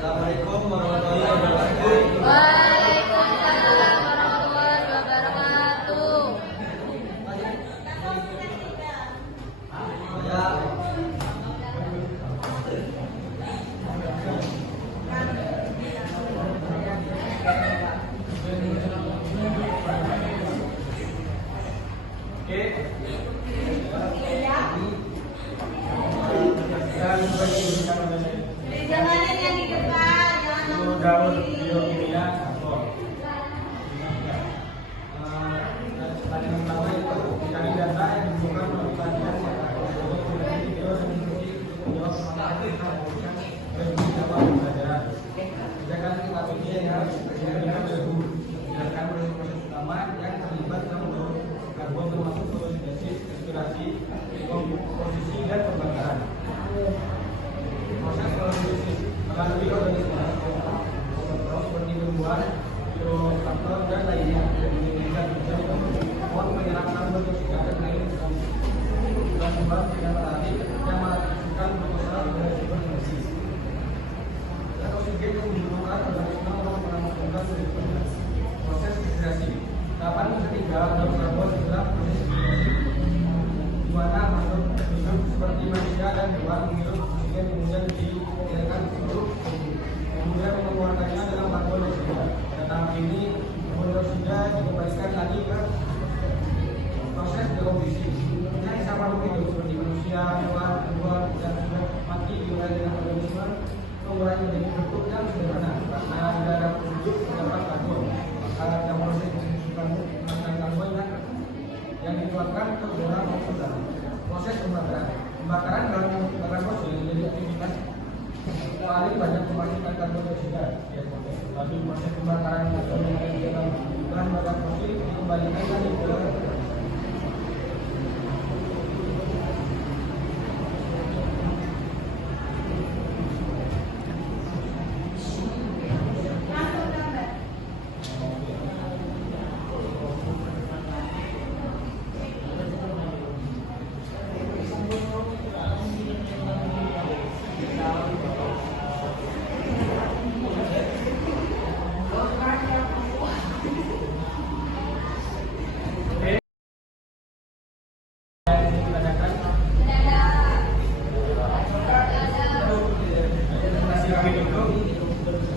Assalamualaikum warahmatullahi wabarakatuh. Waalaikumsalam warahmatullahi wabarakatuh. Jangan yang di depan, jangan biokimia mencari data yang dibutuhkan melalui pelatihan pembelajaran. Sedangkan strategi yang harus diperhatikan berdasarkan proses utama yang terlibat dalam mendorong karbon termasuk fotosintesis, respirasi, komposisi dan pembakaran. Proses produksi melalui organisme seperti tumbuhan, biofaktor dan lainnya bisa menyerap karbon dioksida dan lain dan sumber yang tadi yang menghasilkan glukosa dari sumber energi. Dan oksigen yang dibutuhkan organisme untuk menambahkan proses respirasi. Tahapan ketiga dalam karbon adalah proses respirasi, di mana makhluk hidup seperti manusia dan hewan menghirup oksigen kemudian dialirkan ke seluruh tubuh. Kemudian mengeluarkannya dalam karbon dioksida. Pada tahap ini karbon dioksida dikembalikan lagi ke proses dekomposisi. Misalnya sama begitu seperti manusia, hewan, tumbuhan dan sudah mati diurai dengan organisme mengurai menjadi bentuk yang sederhana karena tidak ada wujud terdapat karbon. Maka dalam proses menghasilkan karbon yang dikeluarkan ke udara maupun udara. Proses pembakaran dalam pembakaran fosil menjadi aktivitas paling banyak menghasilkan karbon dioksida. Lalu proses pembakaran dalam bahan bakar fosil dikembalikan lagi ke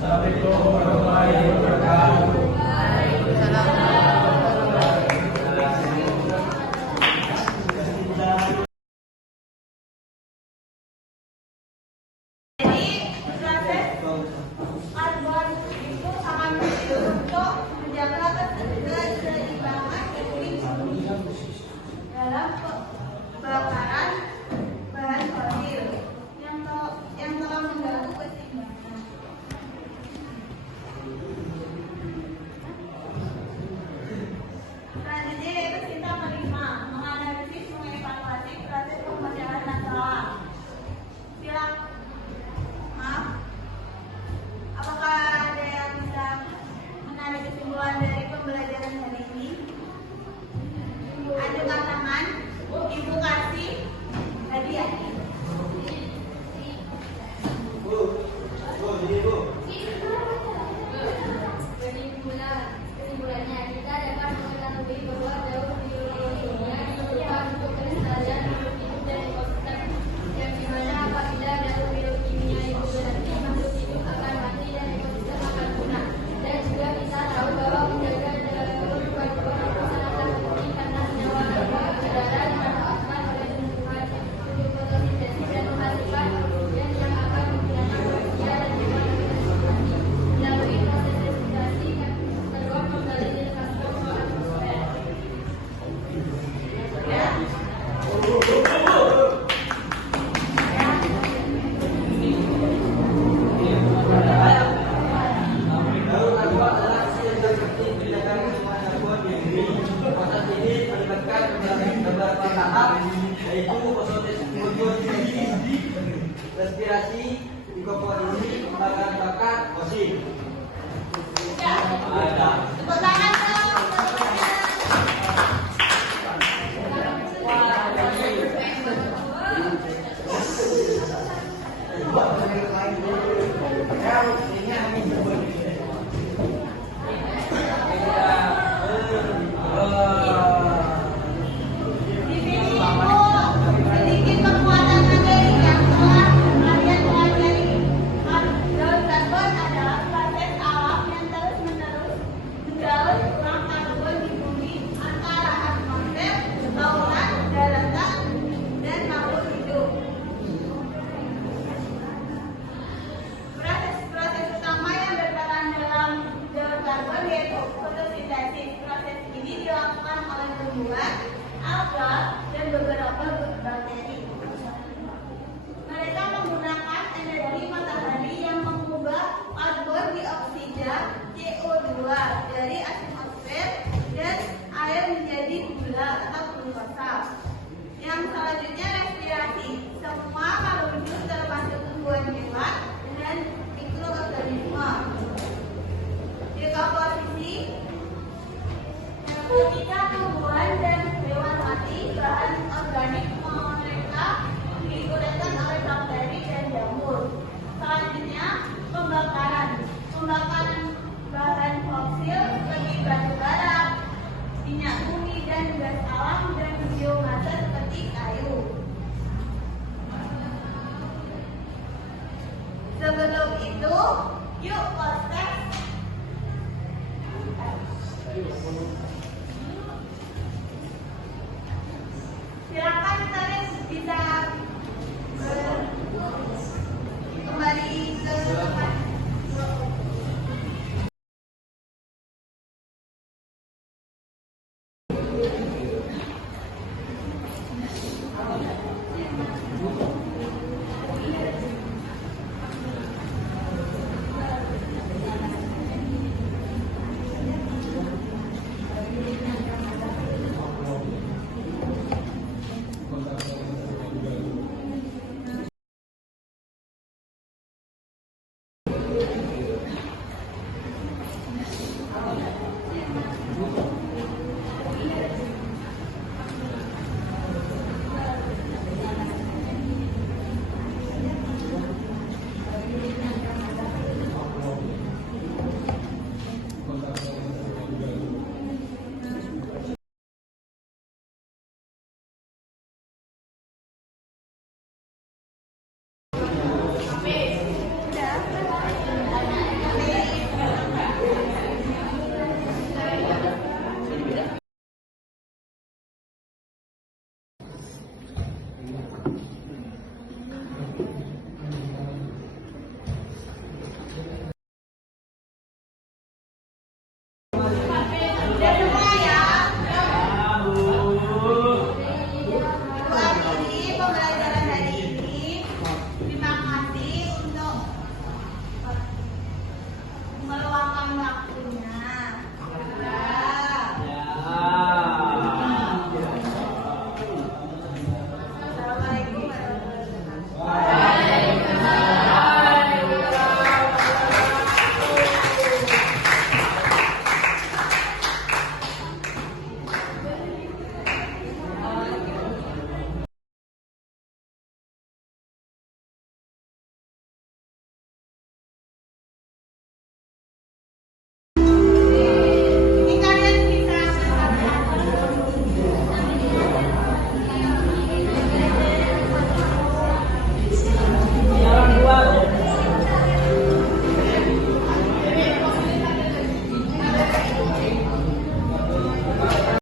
Assalamualaikum warahmatullahi wabarakatuh. Jadi proses karbon itu sangat penting untuk menjaga keseimbangan iklim dalam pembakaran bahan fosil yang telah mengganggu keseimbangan. alga, dan beberapa bakteri. Mereka menggunakan energi matahari yang mengubah karbon dioksida CO2 dari atmosfer dan air menjadi gula atau glukosa. Yang selanjutnya respirasi. Semua makhluk hidup termasuk tumbuhan hewan dan mikroorganisme. Dekomposisi. Ketika tumbuhan dan hewan mati, bahan organik mereka digunakan oleh bakteri dan jamur. Selanjutnya, pembakaran. Pembakaran bahan fosil seperti batu bara, minyak bumi dan gas alam dan biomasa seperti kayu. Sebelum itu, yuk podcast.